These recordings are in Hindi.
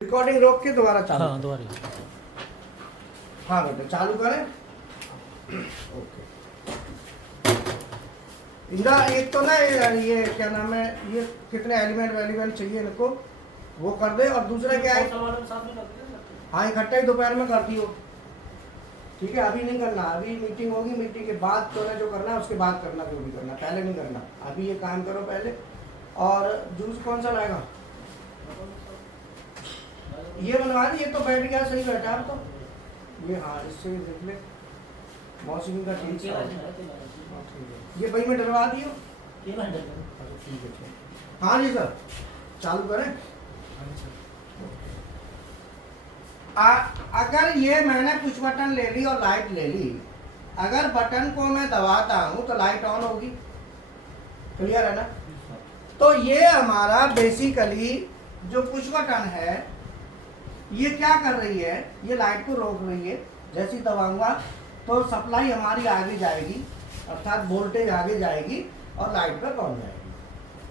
रिकॉर्डिंग रोक के दोबारा चालू। हाँ दोबारा। हाँ बेटा चालू करें। ओके इंदा एक तो ना ये क्या नाम है, ये कितने एलिमेंट वेलिमेंट चाहिए इनको वो कर दे, और दूसरा क्या है, हाँ इकट्ठा ही दोपहर में करती हो, ठीक है। अभी नहीं करना, अभी मीटिंग होगी, मीटिंग के बाद तो जो करना है उसके बाद करना, जो भी करना पहले नहीं करना। अभी ये काम करो पहले। और जूस कौन सा लाएगा, ये बनवा दी, ये तो बैठ गया सही बैठा अब तो ये। हाँ इससे देख ले मौसमी का ठीक है, ये भाई में डलवा दियो। ठीक है। हाँ जी सर चालू करें। अगर ये मैंने पुश बटन ले ली और लाइट ले ली, अगर बटन को मैं दबाता हूं तो लाइट ऑन होगी, क्लियर है ना। तो ये हमारा बेसिकली जो पुश बटन है ये क्या कर रही है, ये लाइट को रोक रही है। जैसे ही दबाऊंगा तो सप्लाई हमारी आगे जाएगी, अर्थात वोल्टेज आगे जाएगी और लाइट पर पहुंच जाएगी।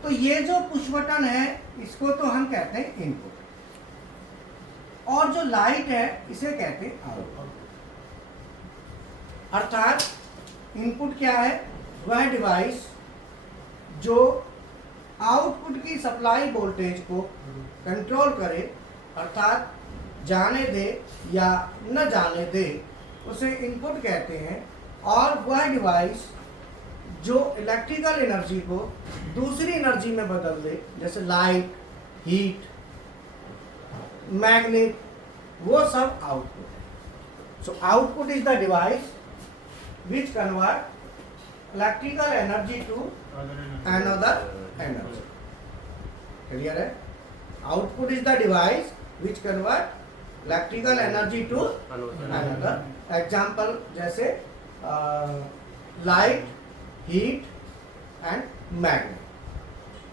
तो ये जो पुश बटन है इसको तो हम कहते हैं इनपुट, और जो लाइट है इसे कहते हैं आउटपुट। अर्थात इनपुट क्या है, वह डिवाइस जो आउटपुट की सप्लाई वोल्टेज को कंट्रोल करे, अर्थात जाने दे या न जाने दे, उसे इनपुट कहते हैं। और वह डिवाइस जो इलेक्ट्रिकल एनर्जी को दूसरी एनर्जी में बदल दे, जैसे लाइट, हीट, मैग्नेट, वो सब आउटपुट है। So output is the device which convert electrical energy to another energy. Clear है। Output is the device which convert electrical energy to another. Example जैसे लाइट, हीट एंड मैग्नेट,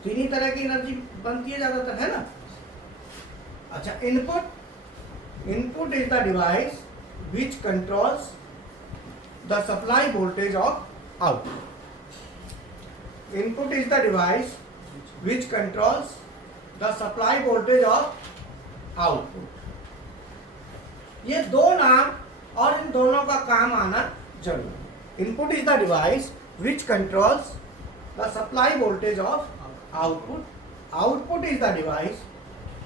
तीन ही तरह की एनर्जी बनती है ज्यादातर, है ना। अच्छा, input is the device which controls the supply voltage of output. Input is the device which controls the supply voltage of output. ये दो नाम और इन दोनों का काम आना जरूरी। Input is the device which controls the supply voltage of output. Output is the device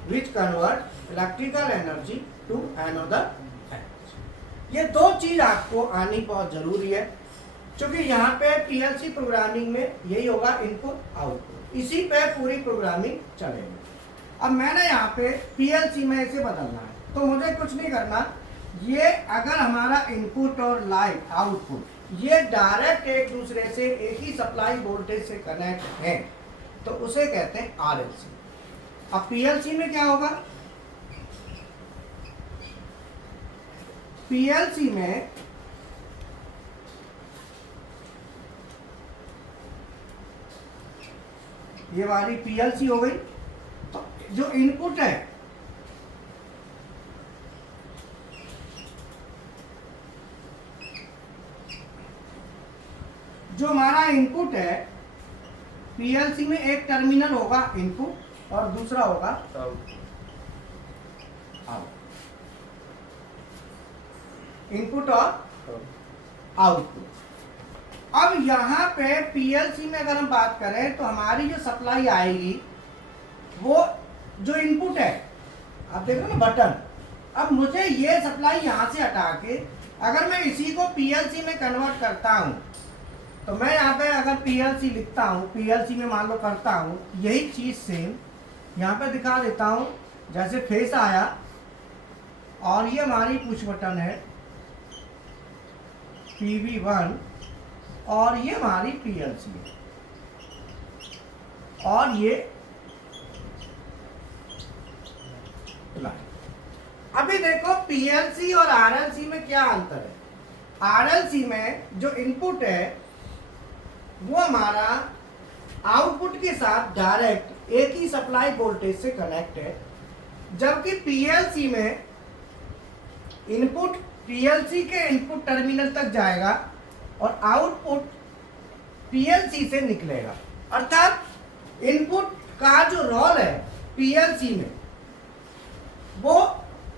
which convert electrical energy to another energy. ये दो चीज आपको आनी बहुत जरूरी है, क्योंकि यहाँ पे पीएलसी प्रोग्रामिंग में यही होगा, इनपुट आउटपुट, इसी पे पूरी प्रोग्रामिंग चलेगी। अब मैंने यहाँ पे पीएलसी में इसे बदलना है, तो मुझे कुछ नहीं करना। ये अगर हमारा इनपुट और लाइट आउटपुट ये डायरेक्ट एक दूसरे से एक ही सप्लाई वोल्टेज से कनेक्ट है तो उसे कहते हैं आरएलसी। अब पीएलसी में क्या होगा, पीएलसी में ये वाली पीएलसी हो गई। तो जो इनपुट है, जो हमारा इनपुट है पीएलसी में, एक टर्मिनल होगा इनपुट और दूसरा होगा आउट। इनपुट और आउटपुट। अब यहाँ पे पीएलसी में अगर हम बात करें तो हमारी जो सप्लाई आएगी वो जो इनपुट है, आप देख रहे हो ना बटन। अब मुझे ये सप्लाई यहाँ से हटा के अगर मैं इसी को पीएलसी में कन्वर्ट करता हूँ, तो मैं यहाँ पे अगर पीएलसी लिखता हूँ, पीएलसी में मान लो करता हूँ, यही चीज सेम यहाँ पे दिखा देता हूँ। जैसे फेस आया और ये हमारी पुश बटन है PV1 और ये हमारी पीएलसी है, और ये अभी देखो पीएलसी और आरएलसी में क्या अंतर है। आरएलसी में जो इनपुट है वो हमारा आउटपुट के साथ डायरेक्ट एक ही सप्लाई वोल्टेज से कनेक्ट है, जबकि पीएलसी में इनपुट पीएलसी के इनपुट टर्मिनल तक जाएगा और आउटपुट पीएलसी से निकलेगा। अर्थात इनपुट का जो रोल है पीएलसी में वो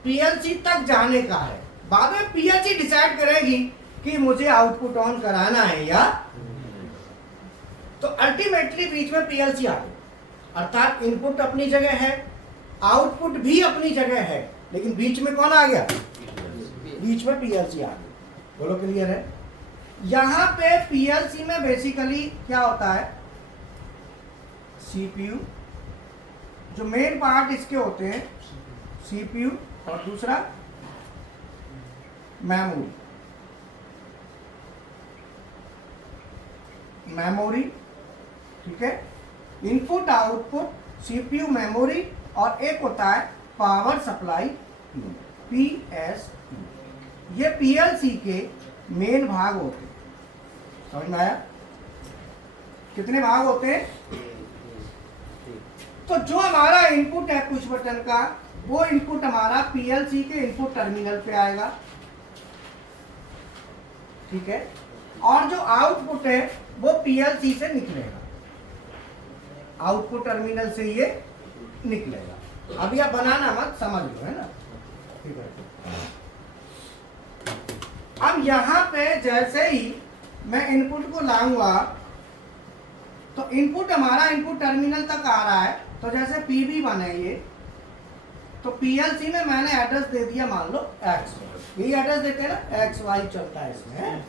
पीएलसी तक जाने का है। बाद में पीएलसी डिसाइड करेगी कि मुझे आउटपुट ऑन कराना है या, तो अल्टीमेटली बीच में पीएलसी आ गई, अर्थात इनपुट अपनी जगह है, आउटपुट भी अपनी जगह है, लेकिन बीच में कौन आ गया? बीच में पीएलसी आ गई। बोलो क्लियर है? यहां पे पीएलसी में बेसिकली क्या होता है, सीपीयू, जो मेन पार्ट इसके होते हैं सीपीयू, और दूसरा मेमोरी, ठीक है। इनपुट आउटपुट सीपीयू, मेमोरी, और एक होता है पावर सप्लाई, पीएसयू। ये पीएलसी के मेन भाग होते हैं। समझ में आया? कितने भाग होते हैं? तो जो हमारा इनपुट है पुश बटन का, वो इनपुट हमारा पीएलसी के इनपुट टर्मिनल पे आएगा, ठीक है। और जो आउटपुट है वो पीएलसी से निकलेगा, आउटपुट टर्मिनल से ये निकलेगा। अभी आप बनाना मत, समझ लो, है ना? ठीक है। अब यहां पे जैसे ही मैं इनपुट को लाऊंगा, तो इनपुट हमारा इनपुट टर्मिनल तक आ रहा है। तो जैसे PB1 है ये, तो पीएलसी में मैंने एड्रेस दे दिया, मान लो X, यही एड्रेस देते हैं ना, XY चलता है इसमें।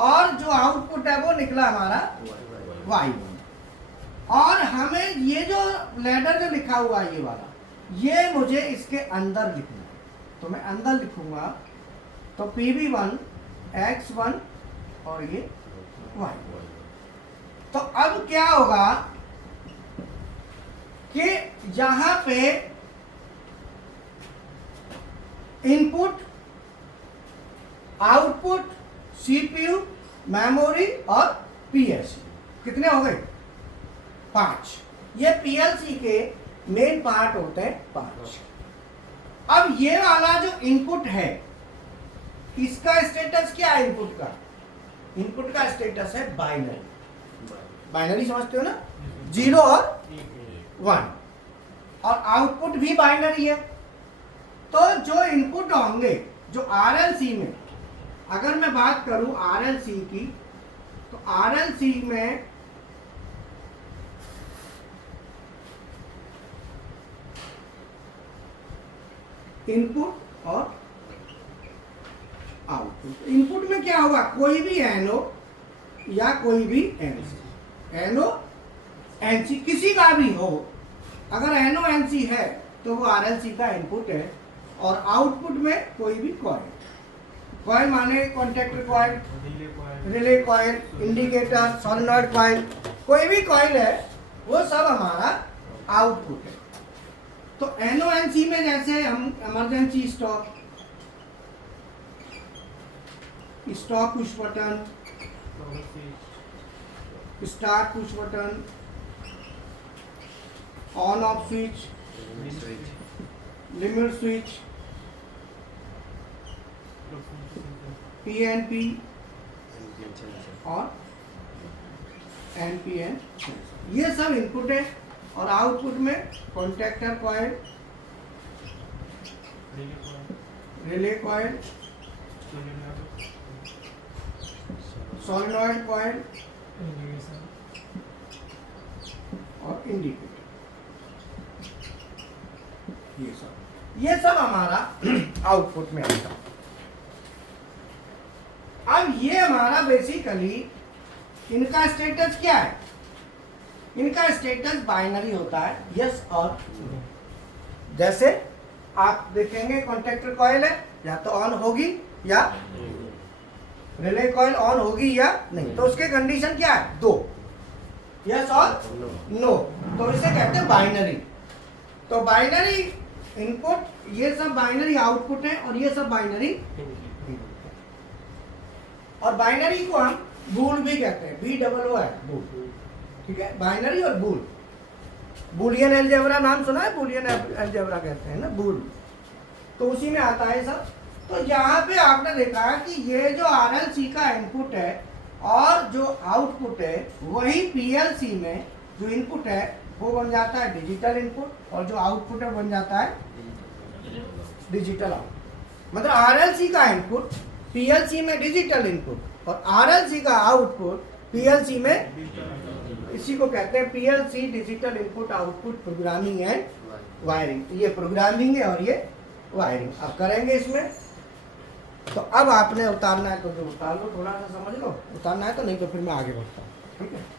और जो आउटपुट है वो निकला हमारा Y1। और हमें ये जो लेटर जो लिखा हुआ है ये वाला, ये मुझे इसके अंदर लिखना है। तो मैं अंदर लिखूंगा, तो PB1 X1 और ये Y1। तो अब क्या होगा कि यहां पे इनपुट, आउटपुट, सीपीयू, मेमोरी और पीएलसी कितने हो गए? 5। ये पीएलसी के मेन पार्ट होते हैं 5। अब ये वाला जो इनपुट है, इसका स्टेटस क्या है? इनपुट का, इनपुट का स्टेटस है बाइनरी। बाइनरी समझते हो ना, 0 और 1। और आउटपुट भी बाइनरी है। तो जो इनपुट होंगे, जो आरएलसी में, अगर मैं बात करूं आरएलसी की, तो आरएलसी में इनपुट और आउटपुट। इनपुट में क्या होगा? कोई भी एनओ या कोई भी एनसी, एनओ एनसी किसी का भी हो, अगर एनओ एनसी है तो वो आरएलसी का इनपुट है। और आउटपुट में कोई भी कॉइल, कॉइल माने contactor coil, relay coil, indicator, solenoid coil, कोई भी कॉइल है वो सब हमारा आउटपुट है। तो एनओएनसी में जैसे हम emergency stop, stop push button, start push button, on off switch, limit switch, PNP और एनपीएन, ये सब इनपुट है। और आउटपुट में contactor coil, relay coil, solenoid coil और इंडिकेटर, ये सब हमारा आउटपुट में आता है। अब ये हमारा बेसिकली इनका स्टेटस क्या है? इनका स्टेटस बाइनरी होता है, यस और नो। जैसे आप देखेंगे कॉन्टैक्टर कॉइल है, या तो ऑन होगी या रिले कॉइल ऑन होगी या नहीं। तो उसके कंडीशन क्या है? 2, यस और नो। तो इसे कहते हैं बाइनरी। तो बाइनरी इनपुट, ये सब बाइनरी आउटपुट है और ये सब बाइनरी। और बाइनरी को हम बूल भी कहते हैं, BOO है बूल, ठीक है। बाइनरी और बूल, बूलियन अलजेब्रा नाम सुना है? बूलियन अलजेब्रा कहते हैं ना, बूल, तो उसी में आता है सब। तो यहाँ पे आपने देखा कि ये जो आरएलसी का इनपुट है और जो आउटपुट है, वही पीएलसी में जो इनपुट है वो बन जाता है डिजिटल इनपुट, और जो आउटपुट है बन जाता है डिजिटल आउटपुट। मतलब आरएलसी का इनपुट पीएलसी में डिजिटल इनपुट और आरएलसी का आउटपुट पीएलसी में, इसी को कहते हैं PLC digital input output programming and wiring. ये प्रोग्रामिंग है और ये वायरिंग अब करेंगे इसमें। तो अब आपने उतारना है तो जो उतार लो, थोड़ा सा समझ लो, उतारना है तो, नहीं तो फिर मैं आगे बढ़ता हूँ, ठीक है।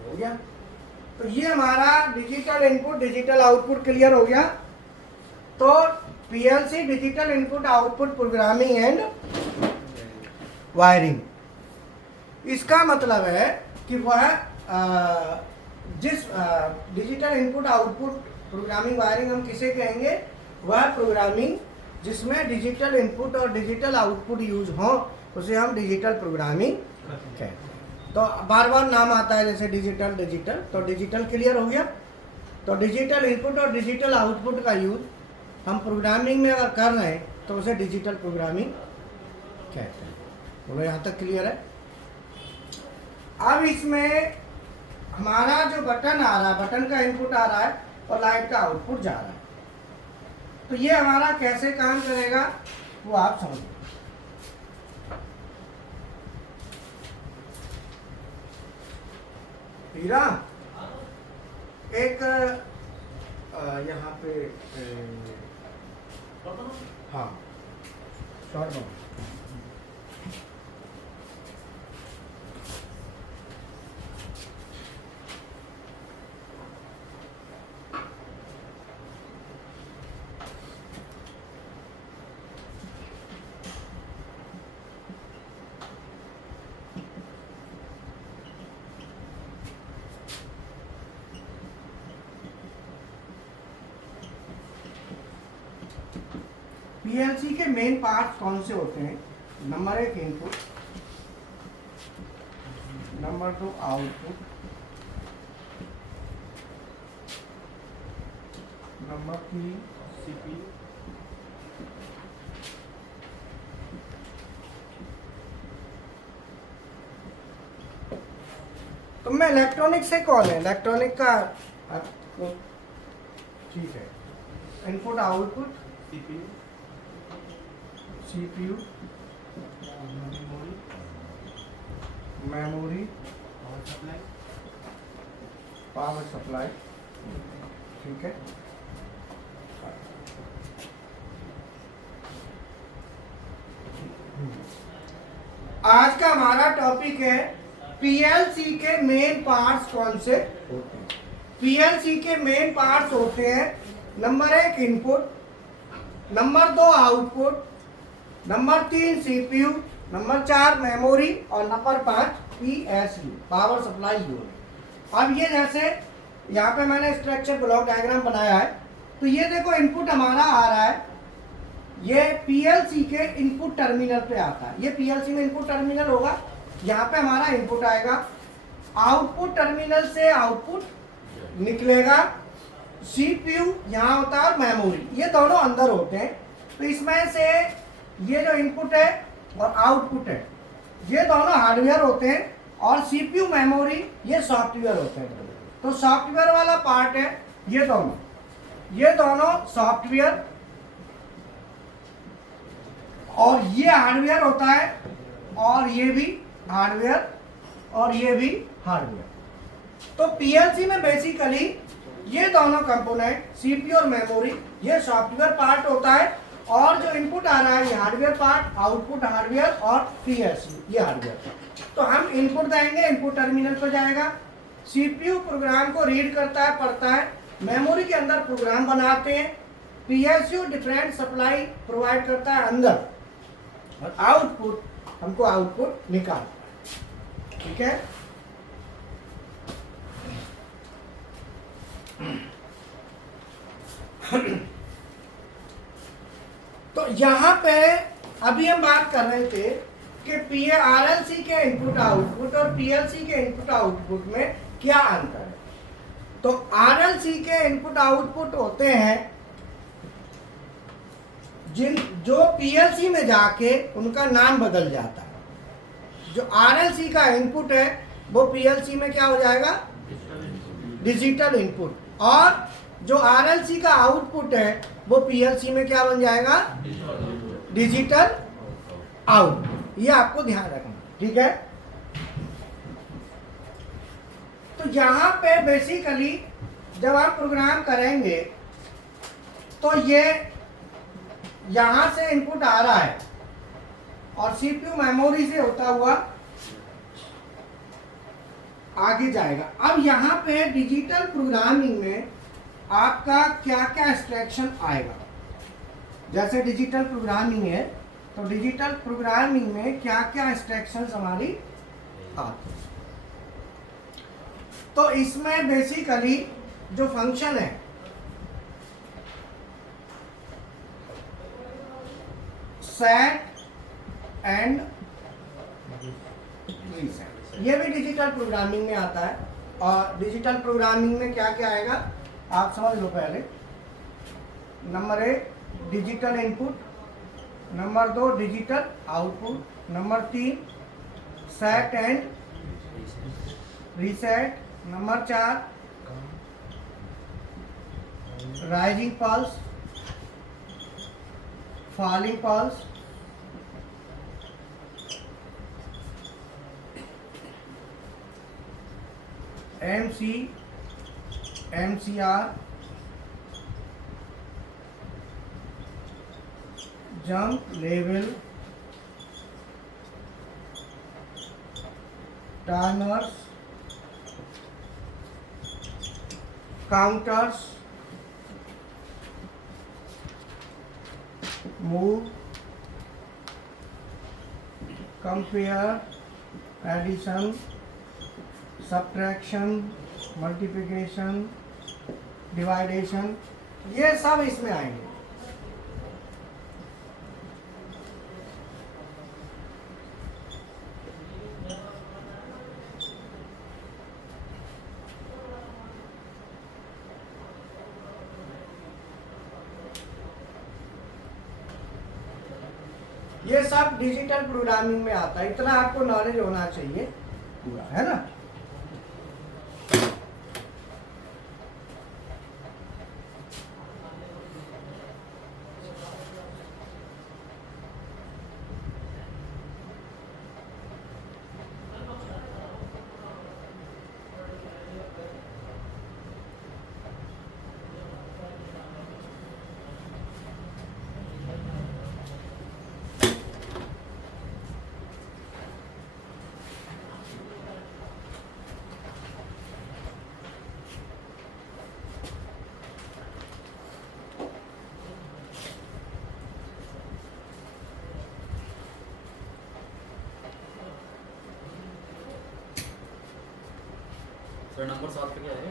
हो गया। तो ये हमारा digital input digital output clear हो गया। तो PLC digital input output programming and wiring, इसका मतलब है कि वह जिस digital input output programming wiring हम किसे कहेंगे, वह प्रोग्रामिंग जिसमें डिजिटल इनपुट और डिजिटल आउटपुट यूज हो उसे हम डिजिटल प्रोग्रामिंग कहते हैं। तो बार बार नाम आता है जैसे डिजिटल डिजिटल, तो डिजिटल क्लियर हो गया। तो डिजिटल इनपुट और डिजिटल आउटपुट का यूज हम प्रोग्रामिंग में अगर कर रहे हैं तो उसे डिजिटल प्रोग्रामिंग कहते हैं। बोलो यहाँ तक क्लियर है। अब इसमें हमारा जो बटन आ रहा है, बटन का इनपुट आ रहा है और लाइट का आउटपुट जा रहा है, तो ये हमारा कैसे काम करेगा वो आप समझो। हीरा एक यहाँ पे हाँ शॉर्ट बम पीएलसी के मेन पार्ट्स कौन से होते हैं? Number 1 input, number 2 output, number 3 CPU, तो मैं इलेक्ट्रॉनिक से कौन है? इलेक्ट्रॉनिक का आपको ठीक है। Input output CPU, CPU, memory, power supply, ठीक है। आज का हमारा टॉपिक है पीएलसी के मेन पार्ट्स कौन से होते हैं। पीएलसी के मेन पार्ट्स होते हैं number 1 input, number 2 output, number 3 CPU, number 4 memory और number 5 PSU, power supply unit. अब ये जैसे यहाँ पे मैंने स्ट्रक्चर ब्लॉक डायग्राम बनाया है, तो ये देखो इनपुट हमारा आ रहा है, ये पीएलसी के इनपुट टर्मिनल पे आता है। ये पीएलसी में इनपुट टर्मिनल होगा, यहाँ पे हमारा इनपुट आएगा, आउटपुट टर्मिनल से आउटपुट निकलेगा, सीपीयू यहाँ होता है, मेमोरी, ये दोनों अंदर होते हैं। तो इसमें से ये जो इनपुट है और आउटपुट है, ये दोनों हार्डवेयर होते हैं, और सीपीयू मेमोरी ये सॉफ्टवेयर होते हैं। तो सॉफ्टवेयर वाला पार्ट है ये दोनों सॉफ्टवेयर, और ये हार्डवेयर होता है, और ये भी हार्डवेयर, और ये भी हार्डवेयर। तो पीएलसी में बेसिकली ये दोनों कंपोनेंट सीपीयू और मेमोरी, ये सॉफ्टवेयर पार्ट होता है, और जो इनपुट आ रहा है ये हार्डवेयर पार्ट, आउटपुट हार्डवेयर, और पीएलसी ये हार्डवेयर। तो हम इनपुट देंगे, इनपुट टर्मिनल पर जाएगा, सीपीयू प्रोग्राम को रीड करता है, पढ़ता है, मेमोरी के अंदर प्रोग्राम बनाते हैं, पीएसयू डिफरेंट सप्लाई प्रोवाइड करता है अंदर, और आउटपुट हमको आउटपुट निकालता है। ठीक है, तो यहां पे अभी हम बात कर रहे थे कि आरएलसी के इनपुट आउटपुट और पीएलसी के इनपुट आउटपुट में क्या अंतर है। तो आरएलसी के इनपुट आउटपुट होते हैं जो पीएलसी में जाके उनका नाम बदल जाता है। जो आरएलसी का इनपुट है वो पीएलसी में क्या हो जाएगा, डिजिटल इनपुट, और जो आरएलसी का आउटपुट है वो पीएलसी में क्या बन जाएगा, डिजिटल आउटपुट। ये आपको ध्यान रखना, ठीक है। तो यहां पे बेसिकली जब आप प्रोग्राम करेंगे तो ये यहां से इनपुट आ रहा है और सीपीयू मेमोरी से होता हुआ आगे जाएगा। अब यहां पे डिजिटल प्रोग्रामिंग में आपका क्या क्या इंस्ट्रक्शन आएगा। जैसे डिजिटल प्रोग्रामिंग है तो डिजिटल प्रोग्रामिंग में क्या क्या इंस्ट्रक्शंस हमारी आती है। तो इसमें बेसिकली जो फंक्शन है सेट एंड रीसेट, ये भी डिजिटल प्रोग्रामिंग में आता है। और डिजिटल प्रोग्रामिंग में क्या क्या आएगा आप समझ लो। पहले number 1 digital input, number 2 digital output, number 3 set and reset, number 4 rising pulse, falling pulse, MC, MCR, jump level, timers, counters, move, compare, addition, subtraction, multiplication, division, ये सब इसमें आएंगे। ये सब डिजिटल प्रोग्रामिंग में आता है। इतना आपको नॉलेज होना चाहिए पूरा, है ना। सर नंबर 7 पे क्या है?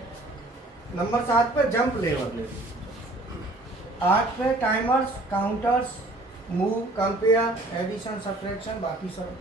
नंबर 7 पे जंप लेवल, 8 पे timers, counters, move, compare, addition, subtraction, बाकी सब।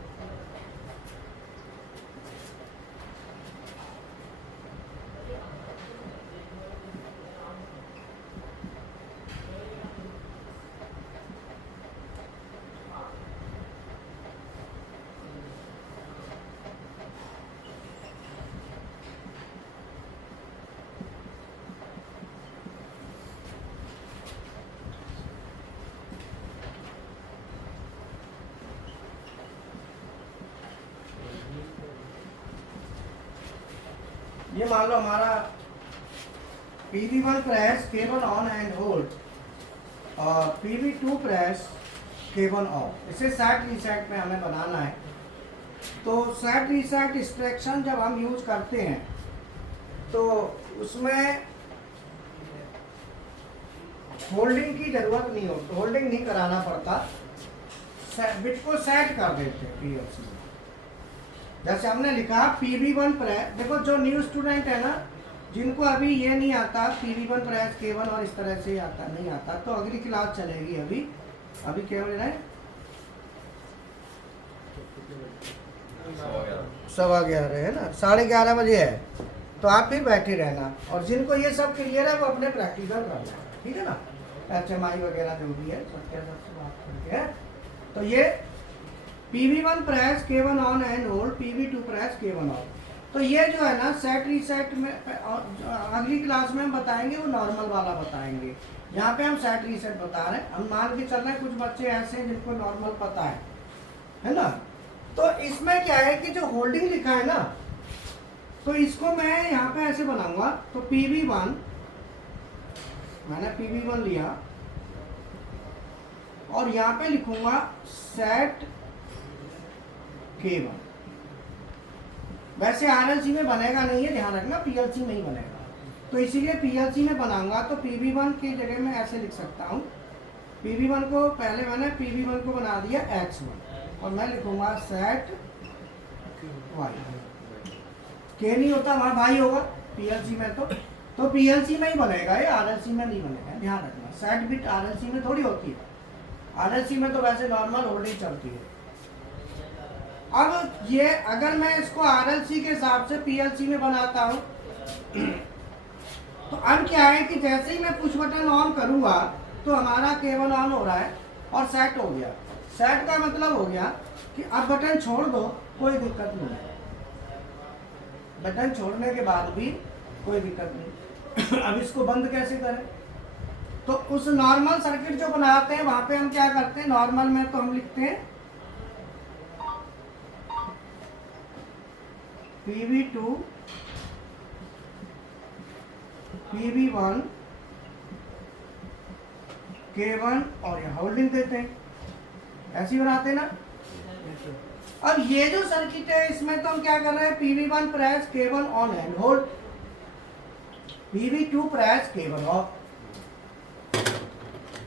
ये मान लो हमारा PV1 press cable on and hold और PV2 प्रेस केबल ऑफ। इसे सेट रीसेट में हमें बनाना है। तो सेट रीसेट इंस्ट्रक्शन जब हम यूज करते हैं तो उसमें होल्डिंग की जरूरत नहीं होती, होल्डिंग नहीं कराना पड़ता, बिट को सेट कर देते हैं PLC में। जैसे हमने लिखा PV1 प्रेस, देखो जो न्यू स्टूडेंट है ना, जिनको अभी ये नहीं आता PV1 प्रेस केवल और इस तरह से आता नहीं आता, तो अगली क्लास चलेगी। अभी केवल है 11:15 है ना, 11:30 बजे है, तो आप भी बैठे रहना। और जिनको ये सब क्लियर है वो अपने प्रैक्टिकल करना, ठीक है ना, HMI वगैरह जो भी है सबके सबसे बात करके है। तो ये PV1 press cable on and hold, PV2 press cable on. तो ये जो है ना सेट रीसेट में अगली क्लास में हम बताएंगे, वो नॉर्मल वाला बताएंगे। यहाँ पे हम सेट रीसेट बता रहे हैं। हम मान के चल रहे हैं कुछ बच्चे ऐसे हैं जिनको नॉर्मल पता है ना। तो इसमें क्या है कि जो होल्डिंग लिखा है ना, तो इसको मैं यहाँ पे ऐसे बनाऊंगा। तो PV1, मैंने PV1 लिया और यहाँ पे लिखूंगा सेट केबल। वैसे RLC में बनेगा नहीं है, ध्यान रखना, PLC में ही बनेगा। तो इसीलिए PLC में बनाऊंगा तो PV1 की जगह मैं ऐसे लिख सकता हूँ। PV1 को पहले मैंने PV1 को बना दिया X1 और मैं लिखूंगा सेट Y। के नहीं होता, हमारा भाई होगा PLC में, तो PLC में ही बनेगा ये, RLC में नहीं बनेगा, ध्यान रखना। सेट बिट RLC में थोड़ी होती है, RLC में तो वैसे नॉर्मल होल्डिंग चलती है। अब ये अगर मैं इसको RLC के हिसाब से PLC में बनाता हूं तो अब क्या है कि जैसे ही मैं पुश बटन ऑन करूंगा तो हमारा केबल ऑन हो रहा है और सेट हो गया। सेट का मतलब हो गया कि अब बटन छोड़ दो कोई दिक्कत नहीं है, बटन छोड़ने के बाद भी कोई दिक्कत नहीं। अब इसको बंद कैसे करें? तो उस नॉर्मल सर्किट जो बनाते हैं वहां पे हम क्या करते हैं, नॉर्मल में तो हम लिखते हैं PV2 PV1 K1 और यहाँ होल्डिंग देते हैं, ऐसे ही बनाते हैं ना। अब ये जो सर्किट है इसमें तो हम क्या कर रहे हैं, PV1 press K1 on and hold, PV2 press K1 of.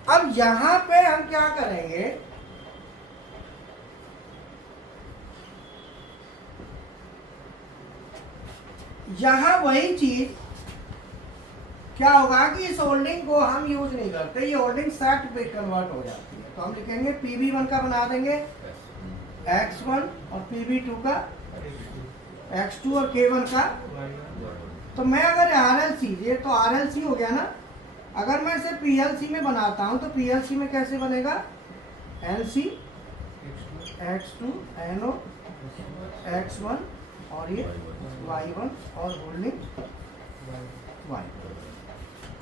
अब यहां पे हम क्या करेंगे, यहां वही चीज क्या होगा कि इस होल्डिंग को हम यूज नहीं करते, ये होल्डिंग सेट पे कन्वर्ट हो जाती है। तो हम लिखेंगे PV1 का बना देंगे X1 और PV2 का X2 और K1 का। तो मैं अगर RLC, ये तो RLC हो गया ना, अगर मैं इसे PLC में बनाता हूं तो PLC में कैसे बनेगा, LC X2 NO X1 और ये Y1 और होल्डिंग Y।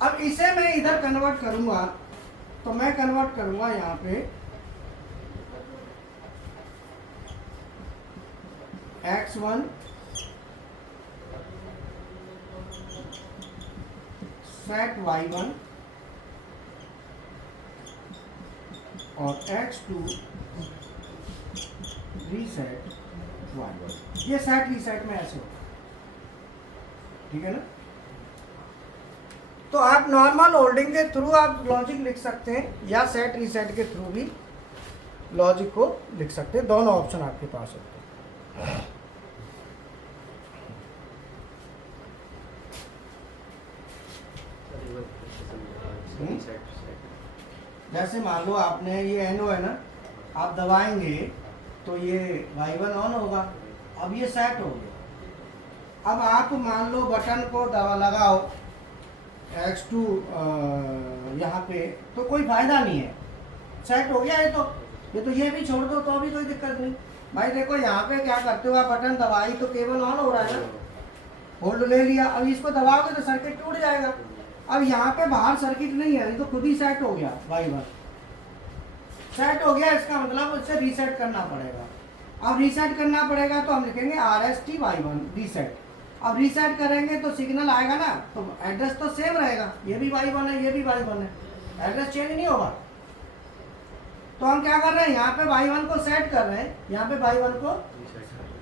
अब इसे मैं इधर कन्वर्ट करूंगा तो मैं कन्वर्ट करूंगा यहाँ पे X1 सेट Y1 और X2 रीसेट Y। ये सेट रीसेट में ऐसे होता है, ठीक है ना। तो आप नॉर्मल होल्डिंग के थ्रू आप लॉजिक लिख सकते हैं या सेट रीसेट के थ्रू भी लॉजिक को लिख सकते हैं, दोनों ऑप्शन आपके पास होते हैं। जैसे मान लो आपने ये एनो है ना, आप दबाएंगे तो ये Y1 ऑन होगा। अब ये सेट हो गया। अब आप मान लो बटन को दबा लगाओ X2 यहाँ पे, तो कोई फायदा नहीं है, सेट हो गया है। तो ये भी छोड़ दो तो भी कोई दिक्कत नहीं। भाई देखो यहाँ पे क्या करते हो आप, बटन दबाई तो केबल ऑन हो रहा है ना, होल्ड ले लिया। अब इसको दबाओगे तो सर्किट टूट जाएगा। अब यहाँ पे बाहर सर्किट नहीं है, ये तो खुद ही सेट हो गया। Y1 सेट हो गया, इसका मतलब उसे रीसेट करना पड़ेगा। अब रीसेट करना पड़ेगा तो हम लिखेंगे RST Y1 रीसेट। अब रीसेट करेंगे तो सिग्नल आएगा ना, तो एड्रेस तो सेम रहेगा, ये भी Y1 है, ये भी Y1 है, एड्रेस चेंज नहीं होगा। तो हम क्या कर रहे हैं, यहाँ पे Y1 को सेट कर रहे हैं, यहाँ पे Y1 को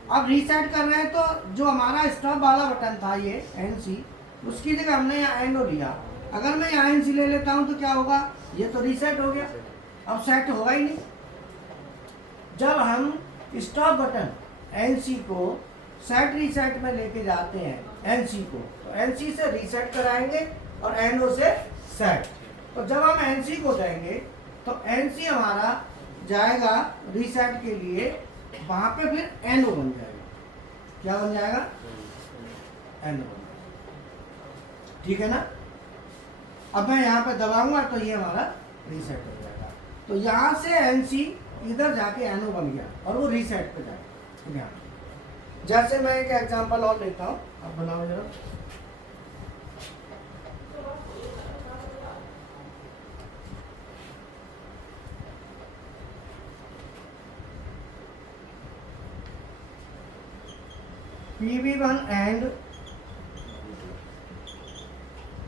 अब रीसेट कर रहे हैं। तो जो हमारा स्टॉप वाला बटन था ये NC, उसकी जगह हमने यहाँ एनो लिया। अगर मैं यहाँ NC ले लेता हूँ तो क्या होगा, ये तो रीसेट हो गया, अब सेट होगा ही नहीं। जब हम स्टॉप बटन NC को सेट रीसेट में लेके जाते हैं NC को, तो NC से रीसेट कराएंगे और NO से सेट। तो जब हम NC को देंगे तो NC हमारा जाएगा रीसेट के लिए, वहां पे फिर NO बन जाएगा। क्या बन जाएगा, NO बन जाएगा। ठीक है ना। अब मैं यहाँ पे दबाऊंगा तो ये हमारा रीसेट हो जाएगा। तो यहाँ से NC इधर जाके NO बन गया और वो रीसेट पे जाएगा। जैसे मैं एक एग्जांपल और लेता हूँ, अब बनाओ जरा। PV1 and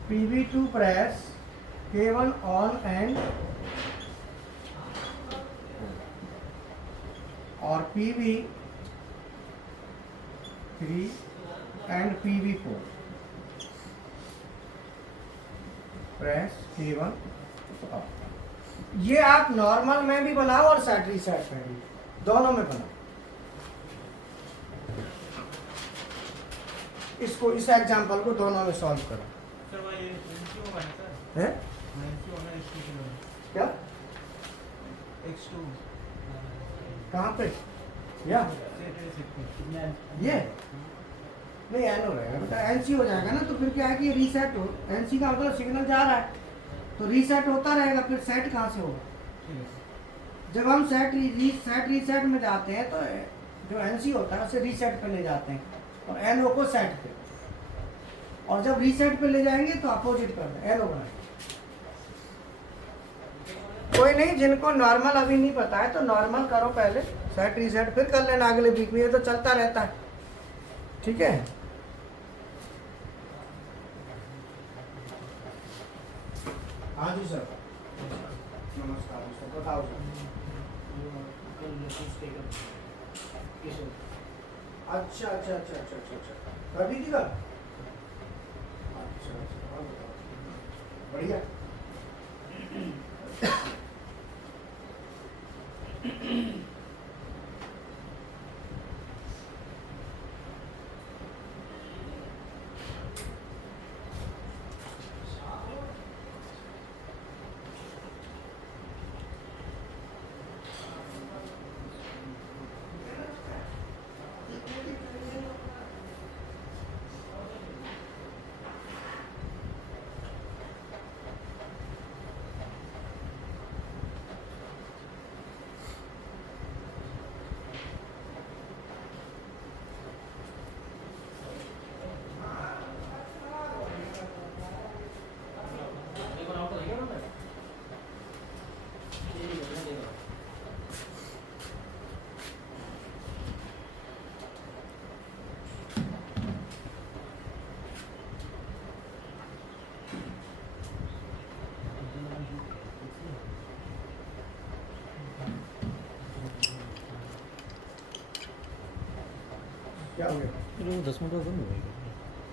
PV2 press K1 on and और PV3 and PV4 press K1 off। ये आप नॉर्मल में भी बनाओ और सेट रीसेट में भी, दोनों में बनाओ। इसको, इस एग्जांपल को दोनों में सॉल्व करो। सर वो ये NC होगा ना सर, है NC होगा X2 के लिए। क्या, X2 कहाँ पे, या ये नहीं एनो रहेगा बेटा, NC हो जाएगा ना। तो फिर क्या है कि रीसेट हो, NC का मतलब सिग्नल जा रहा है तो रीसेट होता रहेगा, फिर सेट कहाँ से होगा। जब हम सेट रीसेट में जाते हैं तो जो NC होता है उसे रीसेट पे ले जाते हैं और NO को सेट पे, और जब रीसेट पे ले जाएंगे तो अपोजिट कर दें, NO बनाएंगे। कोई नहीं, जिनको नॉर्मल अभी नहीं पता है तो नॉर्मल करो पहले, सेट रीसेट फिर कर लेना अगले वीक में, ये तो चलता रहता है। ठीक है। हाँ जी सर, नमस्कार सर, बताओ सर। अच्छा अच्छा अच्छा अच्छा अच्छा अच्छा, कर दी थी कल। अच्छा अच्छा, और बताओ। बढ़िया। क्या हो गया, फिर वो 10 मिनट में बंद हो गई।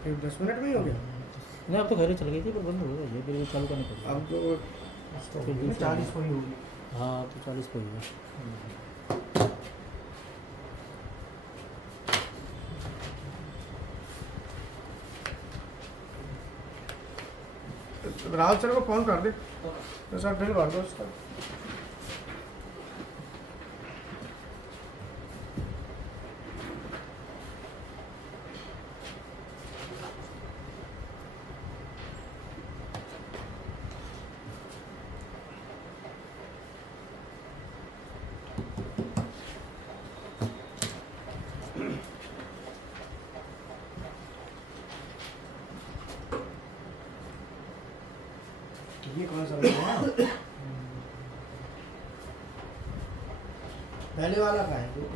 फिर 10 मिनट में ही हो गया। नहीं, अब तो घर चल गई थी पर बंद हो गई, फिर वो चालू करनी पड़ी। अब जो फिर दूसरा- 40 कोई होगी। हाँ, अब तो 40 पे ही है। राहुल सर को फोन कर दे तो सर फिर भर दो उसका।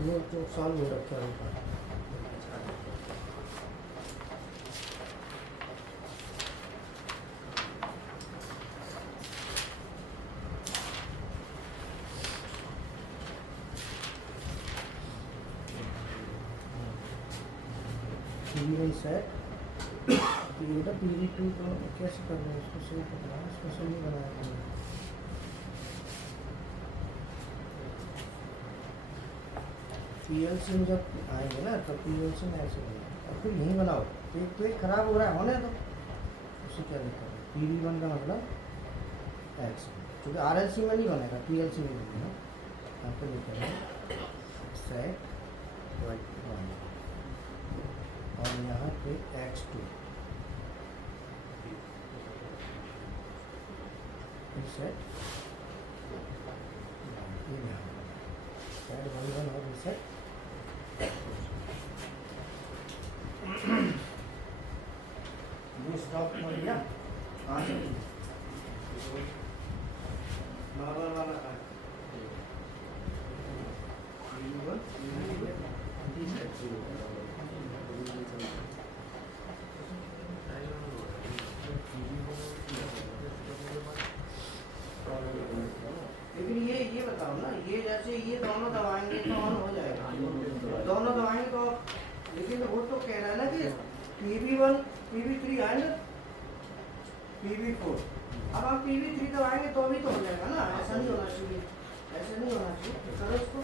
ये तो सॉल्व हो रखा है। PV1 सेट बेटा PV2 को कैसे करना है, इसको सही करना है, इसको सही नहीं बनाया तुमने। PLC में जब आएंगे ना तो PLC में ऐसे बनाओ, और फिर यहीं बनाओ। एक पेज खराब हो रहा है, होने दो, उसे क्या लिखा है PV1 का मतलब X, क्योंकि RLC में नहीं बनेगा, PLC में बनेगा। यहाँ पे लिखा है सेट Y1 और यहाँ पे X2 सेट Y1 और सेट ये स्टॉप हो गया। हाँ नॉर्मल वाला था। लेकिन ये बताओ ना, ये जैसे ये दोनों दबाएंगे तो ऑन हो जाएगा, दोनों दबाएंगे तो, लेकिन वो तो कह रहा है ना कि PV1 PV3 एंड PV4। अब आप PV3 दबाएंगे तो भी तो हो जाएगा ना, ऐसा नहीं होना चाहिए, ऐसे नहीं होना चाहिए। करो इसको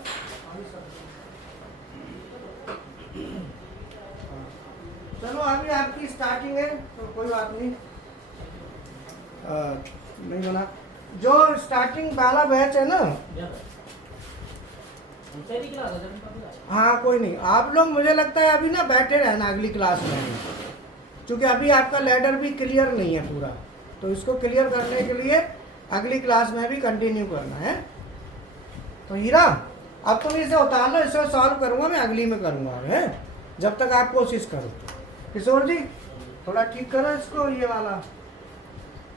चलो, अभी आपकी स्टार्टिंग है तो कोई बात नहीं, नहीं बना। जो स्टार्टिंग वाला बैच है ना, हाँ कोई नहीं, आप लोग मुझे लगता है अभी ना बैठे रहना अगली क्लास में, क्योंकि अभी आपका लेडर भी क्लियर नहीं है पूरा, तो इसको क्लियर करने के लिए अगली क्लास में भी कंटिन्यू करना है। तो हीरा, अब तुम इसे उतार लो, इसे सॉल्व करूँगा मैं, अगली में करूँगा है, जब तक आप कोशिश करो। किशोर जी थोड़ा ठीक करो इसको, ये वाला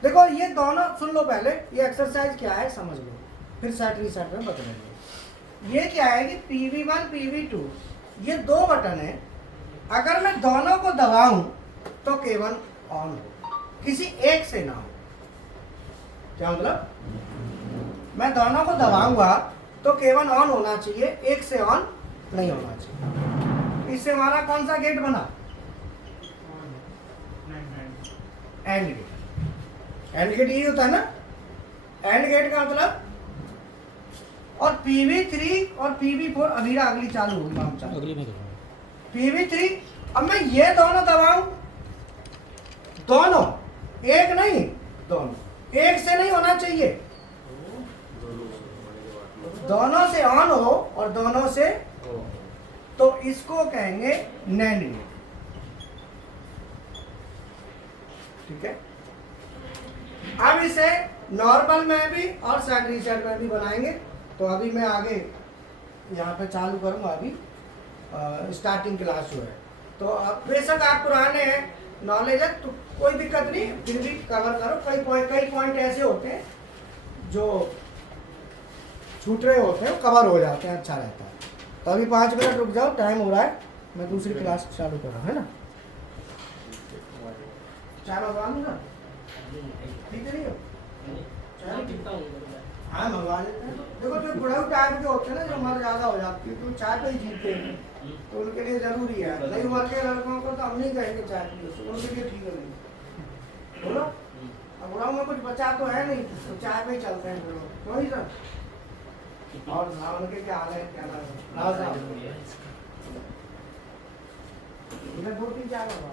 देखो, ये दोनों सुन लो पहले, ये एक्सरसाइज क्या है समझ लो, फिर सेट रीसेट में बदलेंगे। ये क्या है कि PV1 PV2 ये दो बटन है, अगर मैं दोनों को दबाऊं तो केवल ऑन हो, किसी एक से ना हो। क्या मतलब, मैं दोनों को दबाऊंगा तो केवल ऑन होना चाहिए, एक से ऑन नहीं होना चाहिए। इससे हमारा कौन सा गेट बना, एंड गेट। एंड गेट यही होता है ना, एंड गेट का मतलब। और PV3 और PV4 अभी अगली चालू होगी, हम चालू अगली में करूँगा। PV3, अब मैं ये दोनों दबाऊं, दोनों, एक नहीं, दोनों, एक से नहीं होना चाहिए, दोनों से ऑन हो और दोनों से, तो इसको कहेंगे नैंड गेट। ठीक है, अब इसे नॉर्मल में भी और सेट रीसेट में भी बनाएंगे। तो अभी मैं आगे यहाँ पे चालू करूँगा, अभी स्टार्टिंग क्लास जो है, तो अब बेशक आप पुराने हैं, नॉलेज है तो कोई दिक्कत नहीं, फिर भी कवर करो। कई पॉइंट ऐसे होते हैं जो छूट रहे होते हैं, कवर हो जाते हैं, अच्छा रहता है। तो अभी 5 मिनट रुक जाओ, टाइम हो रहा है, मैं दूसरी क्लास चालू कर रहा हूँ, है ना। चाय मंगवा दूँगा, ठीक है, नहीं हो हाँ मंगवा लेते हैं। देखो जो बुढ़ाऊ टाइप के होते हैं ना, जो उम्र ज़्यादा हो जाती है तो चाय पे ही जीते हैं, तो उनके लिए ज़रूरी है। नई उम्र के लड़कों को तो हम नहीं कहेंगे चाय पियो, उनके लिए ठीक है नहीं, बोलो। अब बुढ़ाऊ में कुछ बचा तो है नहीं, तो चाय पे ही चलते हैं लोग, वही सर। और रावण के क्या हाल है, क्या नाम है, राव साहब इधर 2-3 चाय मंगवा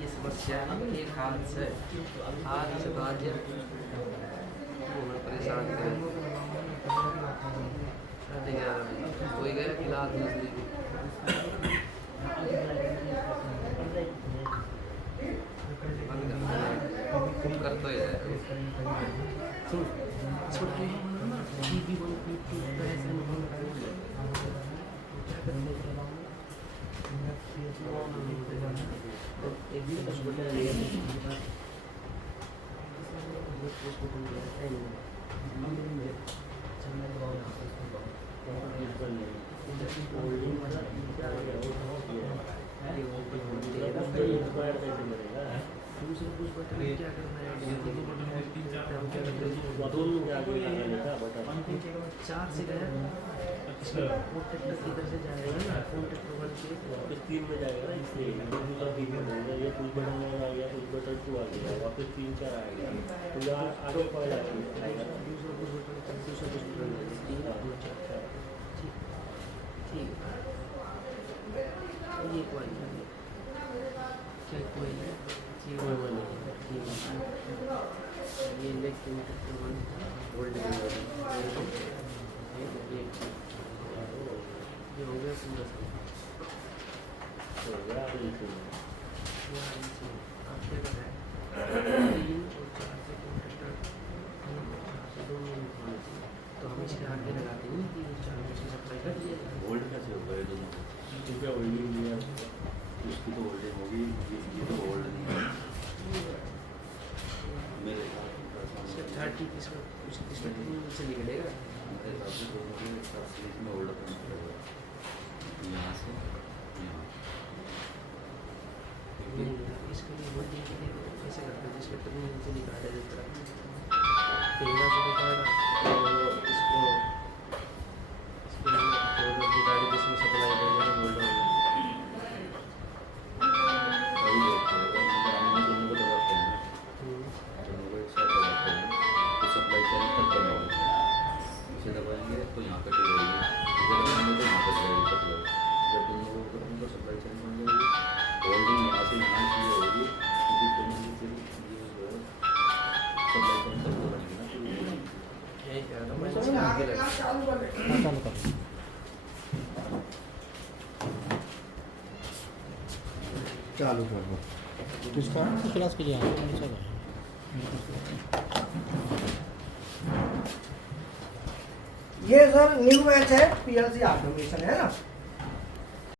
ये समस्या एक हाथ से राज्य परेशान करें। कोई गया खिला दूसरी कर तो चार से गया वो ट्रैक्टर किधर से जाएगा ना फोन ट्रैक्टर वन के वापस 3 में जाएगा ना, इसलिए ये पुश बटन 1 आ गया, पुश बटन 2 आ गया, वापस 3 4 आ गया, तो यहाँ आगे पड़ जाएगा। दूसरा कुछ बटन दूसरा कुछ बटन ठीक ये कोई नहीं क्या कोई है ये लेकिन ट्रैक्टर वन गोल्ड ये हो गया पूरा तो यार आप क्या कर रहे हैं 3 और 4 से ट्रैक्टर दोनों तो हम इसके आगे लगाते हैं 3 और 4 में सप्लाई कर दिया जाए गोल्ड कैसे होगा ये दोनों क्योंकि होल्डिंग दिया उसकी तो होल्डिंग होगी, ये तो होल्ड नहीं है मेरे हिसाब से। 30 इसमें इसमें 3 से निकलेगा मेरे हिसाब से दोनों के साथ में होल्ड करना पड़ेगा यहाँ से यहाँ। नहीं इसके लिए होल्डिंग के लिए कैसे करते हैं जिसमें 3 से निकाले जिस तरह तेरह से निकाला तो इसको गाड़ी जिसमें सप्लाई करेगा होल्ड होगा अभी देखते हैं हम दोनों को दबाते हैं दोनों को एक साथ दबाते हैं तो सप्लाई चैन तक करना होगा। इसे दबाएंगे तो यहाँ कट जाएगी, इसे दबाएंगे तो यहाँ कट जाएगी सप्लाई। जब दोनों को करेंगे तो सप्लाई चैन बन जाएगी, होल्डिंग यहाँ से यहाँ इसलिए होगी क्योंकि दोनों की फिर ये जो है सप्लाई चैन तक बनेगी ना। यही कह रहा हूँ मैं चलो आगे क्लास चालू कर दे। हाँ चालू कर चालू कर दो। किसका क्लास के लिए आया चलो ये सर न्यू बैच है पीएलसी ऑटोमेशन है ना।